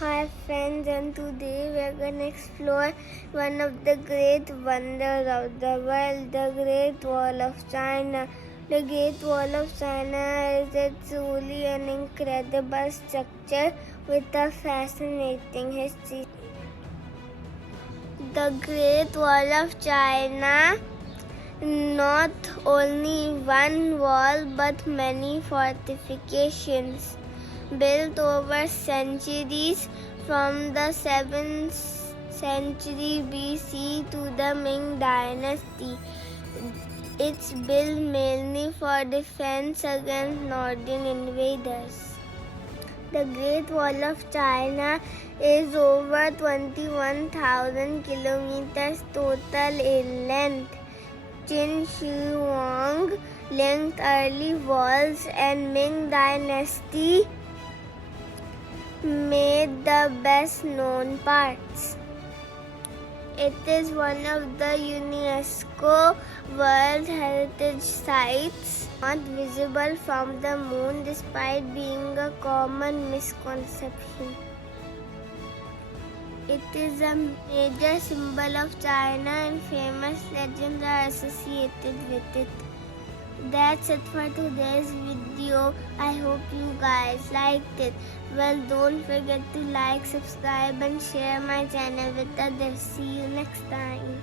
Hi friends, and today we are going to explore one of the great wonders of the world, the Great Wall of China. The Great Wall of China is a truly an incredible structure with a fascinating history. The Great Wall of China, not only one wall but many fortifications built over centuries from the 7th century BC to the Ming Dynasty. It's built mainly for defense against northern invaders. The Great Wall of China is over 21,000 kilometers total in length. Qin Shi Huang linked early walls and Ming Dynasty made the best known parts. It is one of the UNESCO World Heritage Sites, not visible from the moon despite being a common misconception. It is a major symbol of China and famous legends are associated with it. That's it for today's video. I hope you guys liked it. Well, don't forget to like, subscribe and share my channel with others. See you next time.